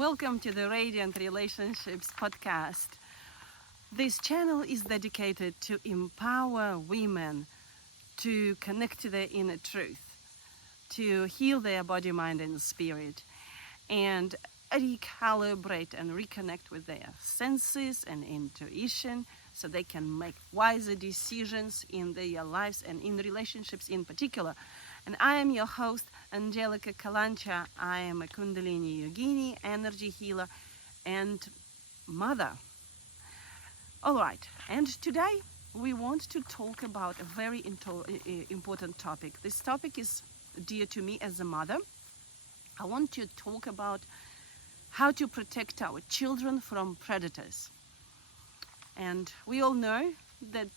Welcome to the Radiant Relationships podcast. This channel is dedicated to empower women to connect to their inner truth, to heal their body, mind, and spirit, and recalibrate and reconnect with their senses and intuition so they can make wiser decisions in their lives and in relationships in particular. And I am your host, Angelica Kalancha. I am a Kundalini Yogini, energy healer, and mother. All right, and today we want to talk about a very important topic. This topic is dear to me as a mother. I want to talk about how to protect our children from predators. And we all know that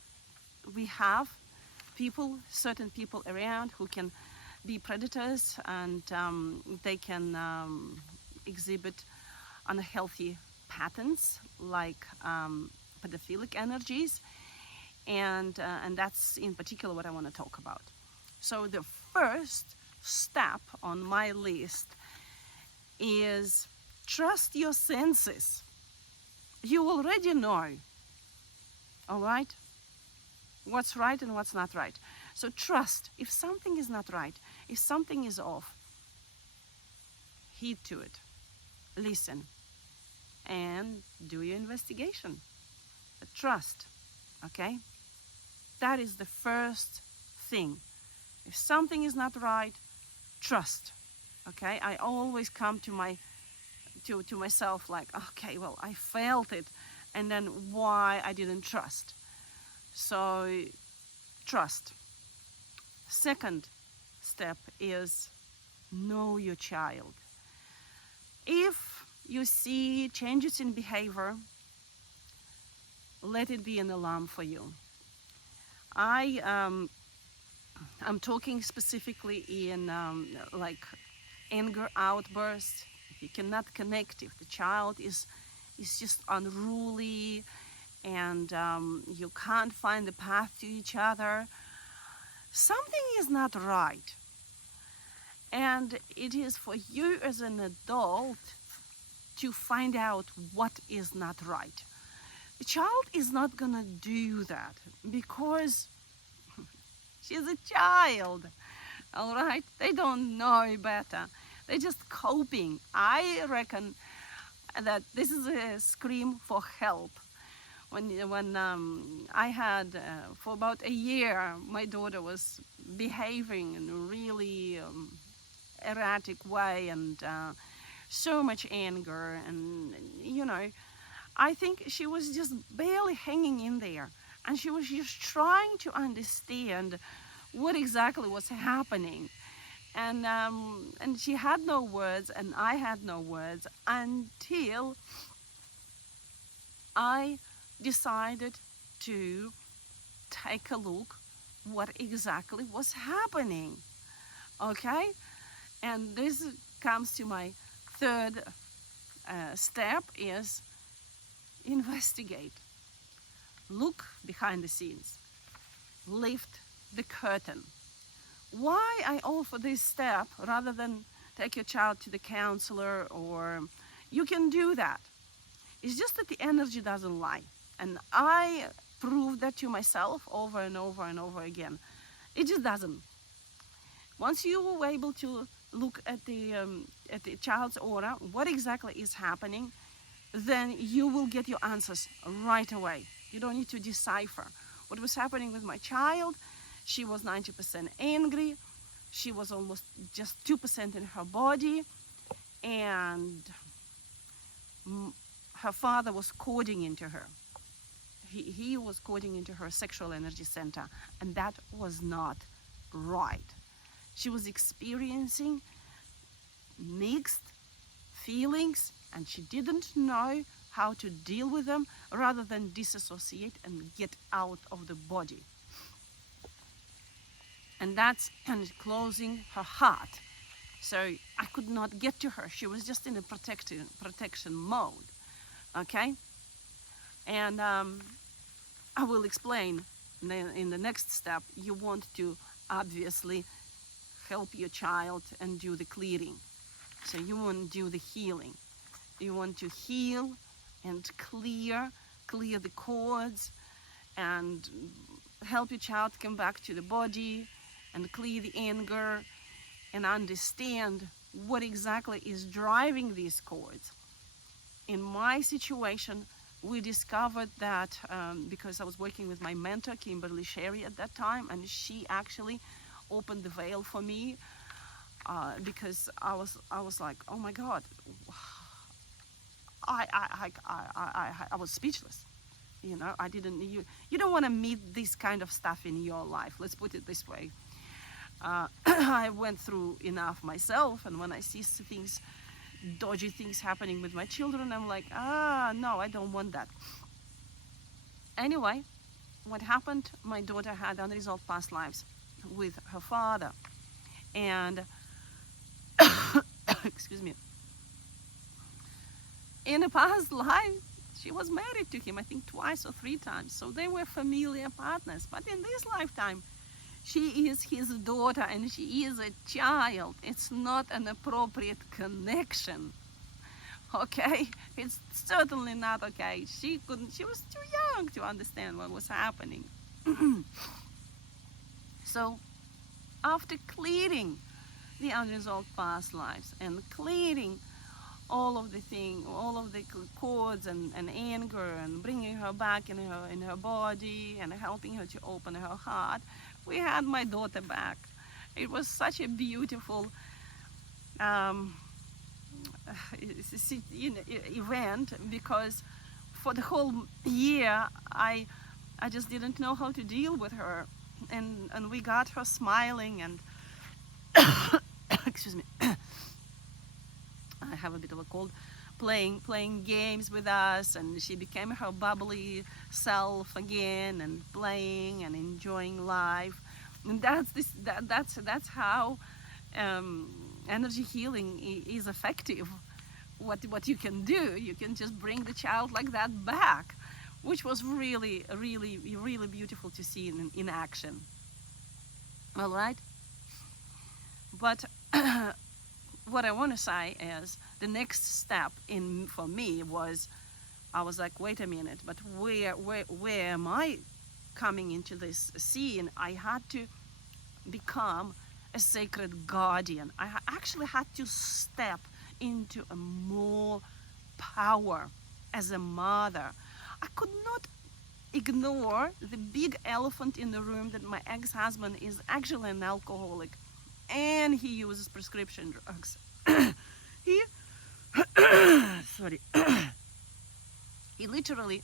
we have certain people around who can be predators, and they can exhibit unhealthy patterns like pedophilic energies, and that's in particular what I want to talk about. So the first step on my list is trust your senses. You already know, all right, what's right and what's not right. So trust. If something is not right, if something is off, heed to it, listen, and do your investigation. But trust, okay? That is the first thing. If something is not right, trust, okay? I always come to myself like, okay, well, I felt it, and then why I didn't trust. So trust. Second step is know your child. If you see changes in behavior, let it be an alarm for you. I'm talking specifically in like anger outbursts. If you cannot connect, if the child is just unruly, and you can't find the path to each other, something is not right. And it is for you as an adult to find out what is not right. The child is not gonna do that because she's a child, all right? They don't know better. They're just coping. I reckon that this is a scream for help. When I had, for about a year, my daughter was behaving in a really erratic way, and so much anger, and I think she was just barely hanging in there, and she was just trying to understand what exactly was happening, and she had no words, and I had no words until I decided to take a look what exactly was happening, okay? And this comes to my third step is investigate. Look behind the scenes. Lift the curtain. Why I offer this step rather than take your child to the counselor, or you can do that. It's just that the energy doesn't lie. And I proved that to myself over and over and over again. It just doesn't. Once you were able to look at the child's aura, what exactly is happening, then you will get your answers right away. You don't need to decipher. What was happening with my child? She was 90% angry. She was almost just 2% in her body. And her father was coding into her. He was coding into her sexual energy center, and that was not right. She was experiencing mixed feelings, and she didn't know how to deal with them rather than disassociate and get out of the body. And that's kind of closing her heart. So I could not get to her. She was just in a protection mode, okay? And I will explain in the next step. You want to obviously help your child and do the clearing. So you want to do the healing. You want to heal and clear the cords and help your child come back to the body and clear the anger and understand what exactly is driving these cords. In my situation, we discovered that because I was working with my mentor, Kimberly Sherry, at that time, and she actually opened the veil for me because I was like, oh my God, I was speechless. You know, I didn't. You don't want to meet this kind of stuff in your life. Let's put it this way. I went through enough myself, and when I see things, dodgy things happening with my children, I'm like, no, I don't want that. Anyway, what happened? My daughter had unresolved past lives with her father, and excuse me. In a past life, she was married to him, I think twice or 3 times. So they were familiar partners. But in this lifetime, she is his daughter and she is a child. It's not an appropriate connection. Okay? It's certainly not okay. She was too young to understand what was happening. So after clearing the unresolved past lives and clearing all of the cords and anger, and bringing her back in her body and helping her to open her heart, we had my daughter back. It was such a beautiful event, because for the whole year I just didn't know how to deal with her, and we got her smiling and excuse me. I have a bit of a cold, playing games with us, and she became her bubbly self again, and playing and enjoying life. And that's how energy healing is effective. What you can do, you can just bring the child like that back, which was really beautiful to see in action. All right, but what I want to say is the next step for me was, I was like, wait a minute, but where am I coming into this scene? I had to become a sacred guardian. I actually had to step into a more power as a mother. I could not ignore the big elephant in the room, that my ex-husband is actually an alcoholic and he uses prescription drugs. He sorry. He literally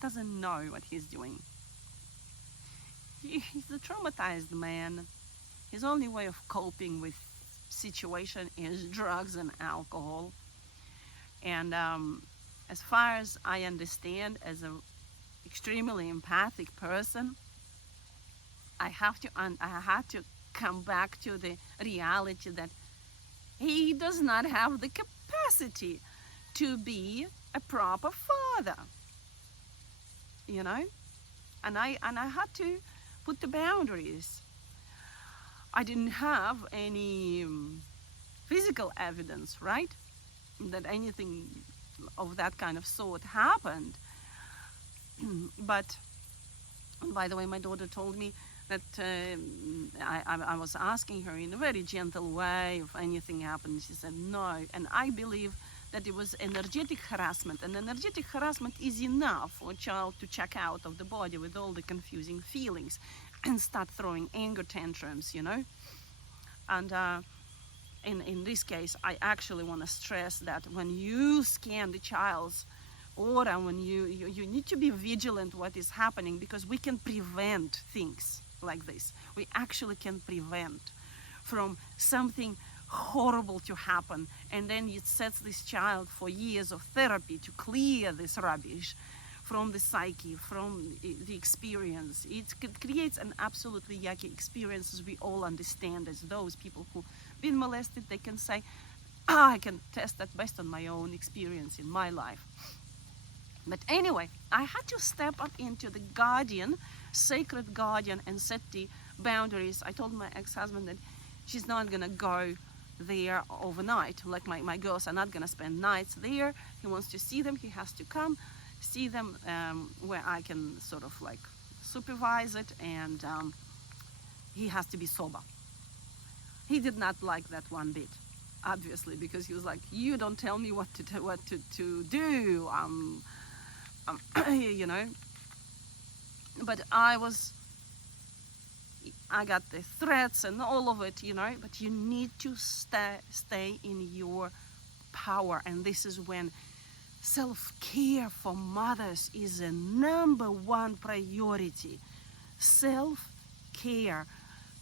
doesn't know what he's doing. He's a traumatized man. His only way of coping with situation is drugs and alcohol. And as far as I understand, as an extremely empathic person, I had to come back to the reality that he does not have the capacity to be a proper father, you know. And I had to put the boundaries. I didn't have any physical evidence, right, that anything of that kind of sort happened. But by the way, my daughter told me that I was asking her in a very gentle way if anything happened. She said no, and I believe that it was energetic harassment, and energetic harassment is enough for a child to check out of the body with all the confusing feelings and start throwing anger tantrums, you know. And in this case, I actually want to stress that when you scan the child's aura, when you need to be vigilant what is happening, because we can prevent things like this. We actually can prevent from something horrible to happen, and then it sets this child for years of therapy to clear this rubbish from the psyche, from the experience. It creates an absolutely yucky experience, as we all understand. As those people who've been molested, they can say, I can test that based on my own experience in my life. But anyway, I had to step up into the guardian, sacred guardian, and set the boundaries. I told my ex-husband that she's not gonna go there overnight. Like my girls are not gonna spend nights there. He wants to see them. He has to come see them where I can sort of like supervise it, and he has to be sober. He did not like that one bit, obviously, because he was like, "You don't tell me what to do." You know. But I got the threats and all of it, you know. But you need to stay in your power, and this is when self-care for mothers is a #1 priority. Self-care.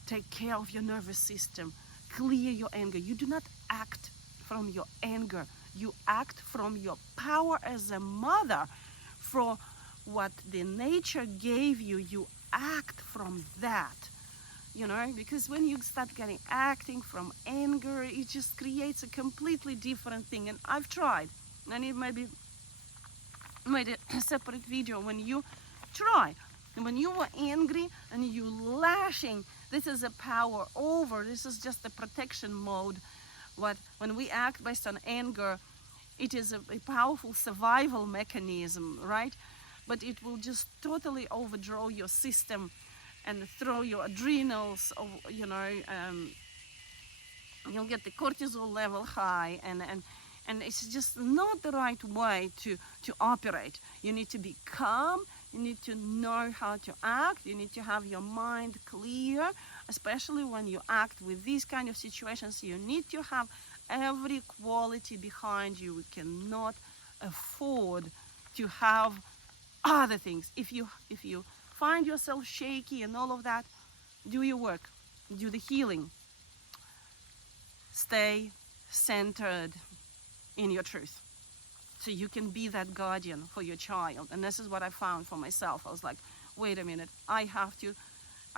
Take care of your nervous system. Clear your anger. You do not act from your anger. You act from your power as a mother. For what the nature gave you, you act from that. You know, because when you start acting from anger, it just creates a completely different thing. And I've tried. And it maybe made a separate video. When you try, and when you are angry and you lashing, this is a power over. This is just a protection mode. When we act based on anger, it is a powerful survival mechanism, right? But it will just totally overdraw your system and throw your adrenals, you know, you'll get the cortisol level high, and it's just not the right way to operate. You need to be calm. You need to know how to act. You need to have your mind clear, especially when you act with these kind of situations. You need to have every quality behind you. We cannot afford to have other things. If you find yourself shaky and all of that, do your work, do the healing. Stay centered in your truth, so you can be that guardian for your child. And this is what I found for myself. I was like, wait a minute, I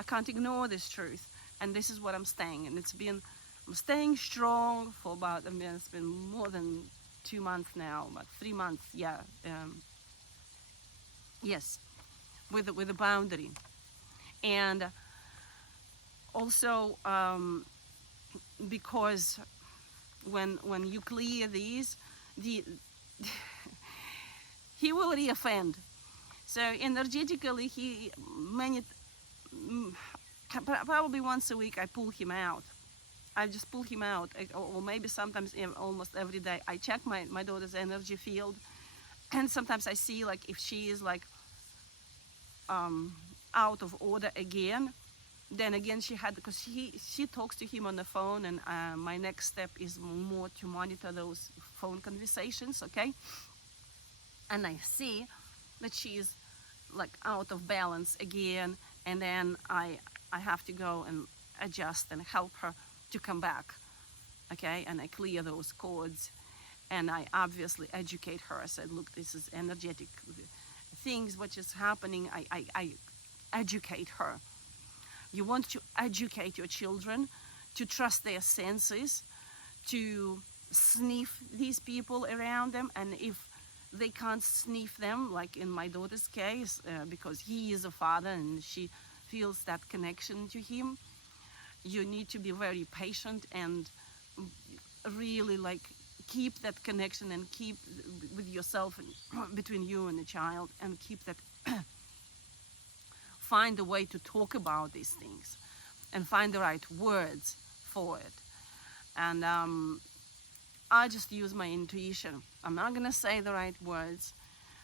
can't ignore this truth, and this is what I'm staying. And I'm staying strong for about, it's been more than 2 months now, about 3 months, yeah. Yes, with a boundary. And also because when you clear these, he will reoffend. So energetically, probably once a week I pull him out. I just pull him out, or maybe sometimes almost every day. I check my daughter's energy field, and sometimes I see like if she is like out of order again. Then again, because she talks to him on the phone, and my next step is more to monitor those phone conversations, okay? And I see that she's like out of balance again, and then I have to go and adjust and help her to come back, okay? And I clear those cords, and I obviously educate her. I said, look, this is energetic things which is happening. I educate her. You want to educate your children to trust their senses, to sniff these people around them, and if they can't sniff them, like in my daughter's case, because he is a father and she feels that connection to him, you need to be very patient and really like keep that connection and keep with yourself and between you and the child, and keep that find a way to talk about these things and find the right words for it. And I just use my intuition. I'm not gonna say the right words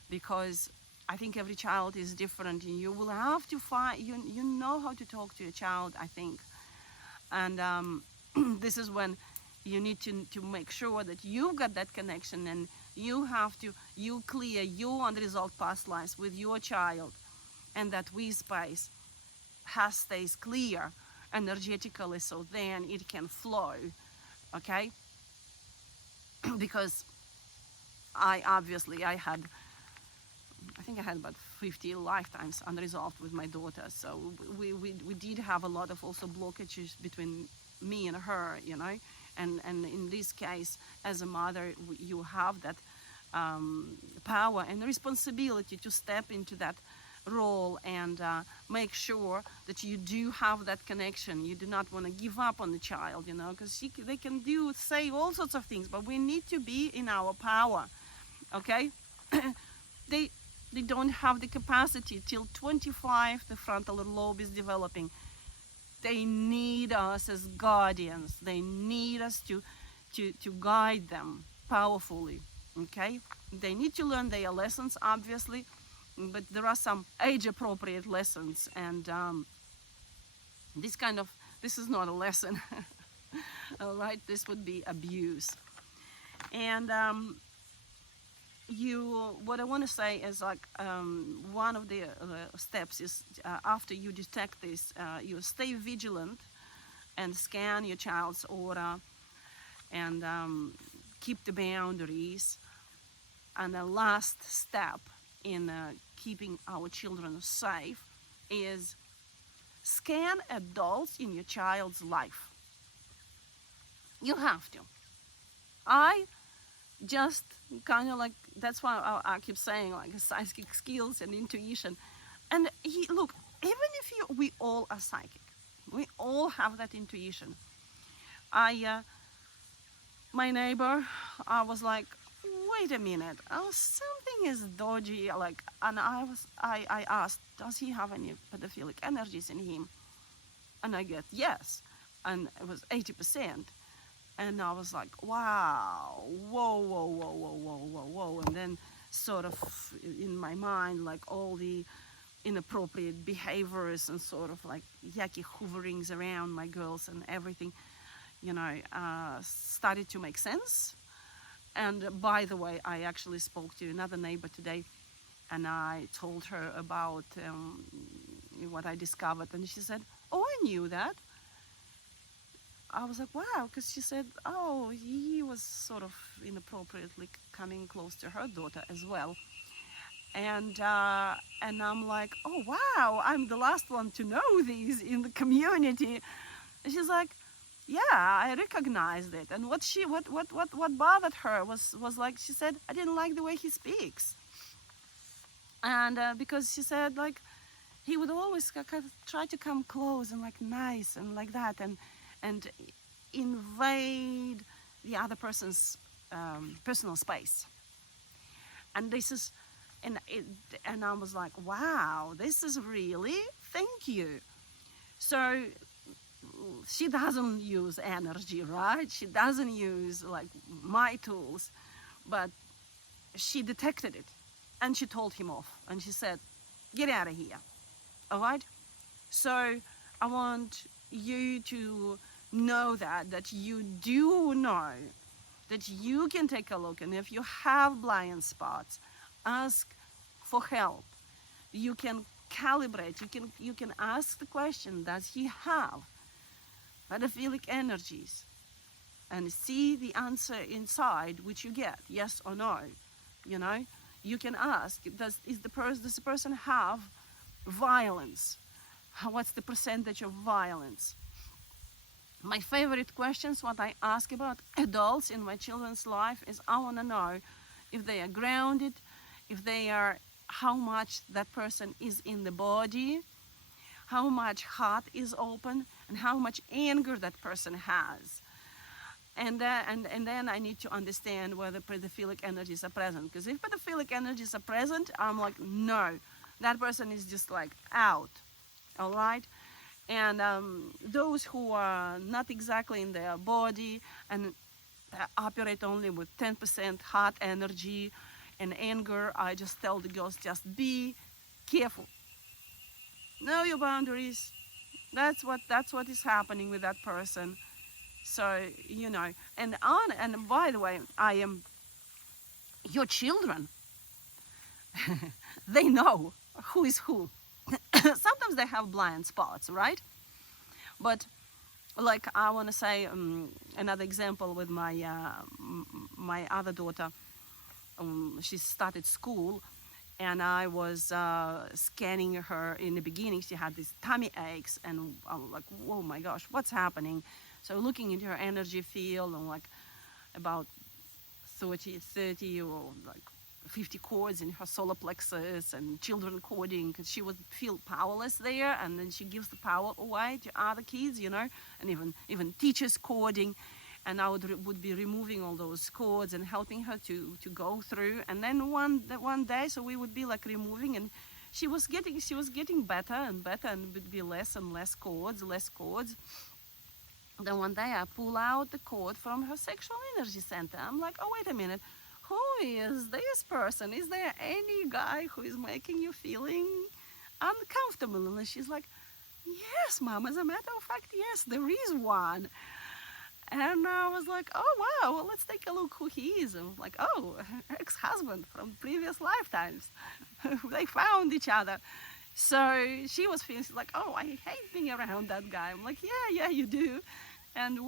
because I think every child is different, and you will have to find, you know how to talk to a child, I think. And this is when you need to make sure that you've got that connection, and you clear your unresolved past lives with your child, and that we space stays clear energetically, so then it can flow, okay? Because I think I had about 50 lifetimes unresolved with my daughter, so we did have a lot of also blockages between me and her, you know, and in this case, as a mother, you have that power and responsibility to step into that role and make sure that you do have that connection. You do not want to give up on the child, you know, because they can say all sorts of things, but we need to be in our power, okay? they they don't have the capacity till 25. The frontal lobe is developing. They need us as guardians. They need us to guide them powerfully, okay? They need to learn their lessons, obviously, but there are some age-appropriate lessons, and this is not a lesson. All right, this would be abuse. And what I want to say is, like, one of the steps is, after you detect this, you stay vigilant and scan your child's aura and keep the boundaries. And the last step in keeping our children safe is scan adults in your child's life. You have to. I just kind of like, that's why I keep saying, like, psychic skills and intuition. And look, even if we all are psychic, we all have that intuition. My neighbor, I was like, wait a minute, something is dodgy, like, and I asked, does he have any pedophilic energies in him? And I get yes, and it was 80%. And I was like, wow, whoa, whoa, whoa, whoa, whoa, whoa, whoa. And then sort of in my mind, like, all the inappropriate behaviors and sort of like yucky hoverings around my girls and everything, you know, started to make sense. And by the way, I actually spoke to another neighbor today, and I told her about what I discovered. And she said, oh, I knew that. I was like, wow, because she said, oh, he was sort of inappropriately coming close to her daughter as well. And I'm like, oh, wow, I'm the last one to know these in the community. And she's like, yeah, I recognized it. And what bothered her was like, she said, I didn't like the way he speaks. And because she said, like, he would always try to come close and like nice and like that, and invade the other person's personal space. And this is, and I was like, wow, this is really, thank you. So she doesn't use energy, right? She doesn't use like my tools, but she detected it, and she told him off, and she said, get out of here. All right? So I want you to know that you do know that you can take a look, and if you have blind spots, ask for help. You can calibrate, you can ask the question, does he have pedophilic energies, and see the answer inside, which you get yes or no. You know, you can ask, does the person have violence? What's the percentage of violence? My favorite questions, what I ask about adults in my children's life, is I want to know if they are grounded, if they are, how much that person is in the body, how much heart is open, and how much anger that person has. And then I need to understand whether pedophilic energies are present. Because if pedophilic energies are present, I'm like, no, that person is just like out, all right? And those who are not exactly in their body and operate only with 10% heart energy and anger, I just tell the girls, just be careful. Know your boundaries. That's what is happening with that person. So, you know, and by the way, I am your children. They know who is who. Sometimes they have blind spots, right? But like, I want to say another example with my my other daughter. She started school, and I was scanning her in the beginning. She had these tummy aches, and I was like, oh my gosh, what's happening? So looking into her energy field, and like about 30 or like 50 cords in her solar plexus, and children coding, because she would feel powerless there, and then she gives the power away to other kids, and even teachers coding, and I would be removing all those cords and helping her to go through. And then one day, so we would be like removing, and she was getting better and better, and would be less and less cords. Then one day I pull out the cord from her sexual energy center. I'm like, oh, wait a minute. Who is this person? Is there any guy who is making you feeling uncomfortable? And she's like, yes, Mom, as a matter of fact, yes, there is one. And I was like, oh, wow, well, let's take a look who he is. And I was like, oh, ex-husband from previous lifetimes. They found each other. So she was feeling like, oh, I hate being around that guy. I'm like, yeah, you do. And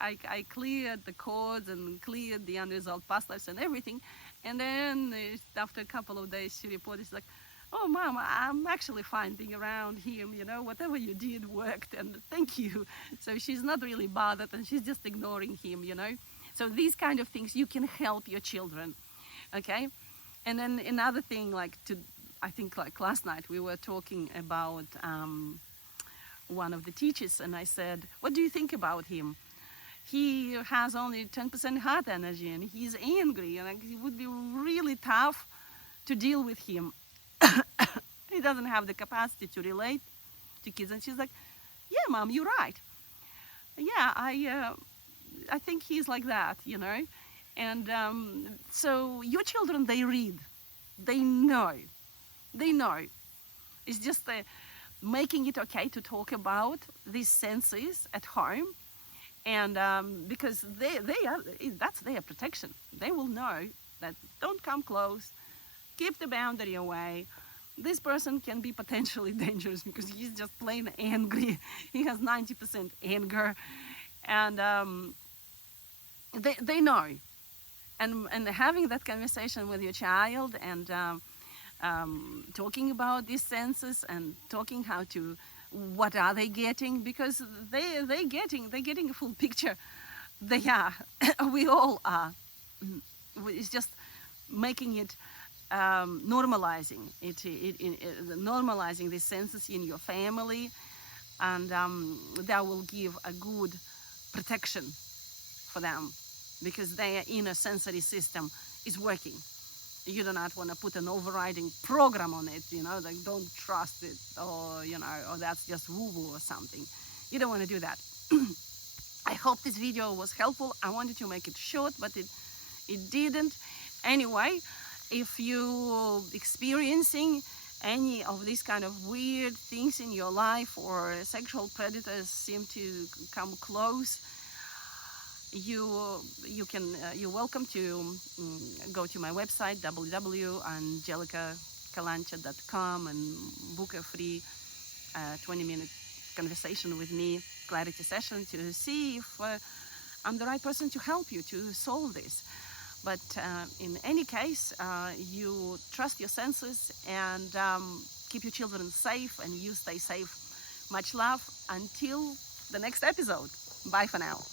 I cleared the cords and cleared the unresolved past lives and everything. And then after a couple of days, she reported, she's like, oh, Mom, I'm actually fine being around him. Whatever you did worked, and thank you. So she's not really bothered, and she's just ignoring him, So these kind of things, you can help your children, okay? And then another thing, I think last night we were talking about one of the teachers, and I said, what do you think about him? He has only 10% heart energy, and he's angry, and it would be really tough to deal with him. He doesn't have the capacity to relate to kids. And she's like, yeah, Mom, you're right. Yeah, I think he's like that, And so your children, they read, they know. It's just making it okay to talk about these senses at home, and because that's their protection. They will know that don't come close, keep the boundary away. This person can be potentially dangerous because he's just plain angry. He has 90% anger, and they know. And having that conversation with your child, and talking about these senses, and talking what are they getting, because they're getting a full picture. They are. We all are. It's just making it normalizing normalizing these senses in your family, and that will give a good protection for them, because their inner sensory system is working. You do not want to put an overriding program on it, like don't trust it, or or that's just woo-woo or something. You don't want to do that. I hope this video was helpful. I wanted to make it short, but it didn't. Anyway, if you're experiencing any of these kind of weird things in your life, or sexual predators seem to come close, you're welcome to go to my website, www.angelicacalancha.com, and book a free 20-minute conversation with me, clarity session, to see if I'm the right person to help you to solve this. But in any case, you trust your senses, and keep your children safe, and you stay safe. Much love. Until the next episode. Bye for now.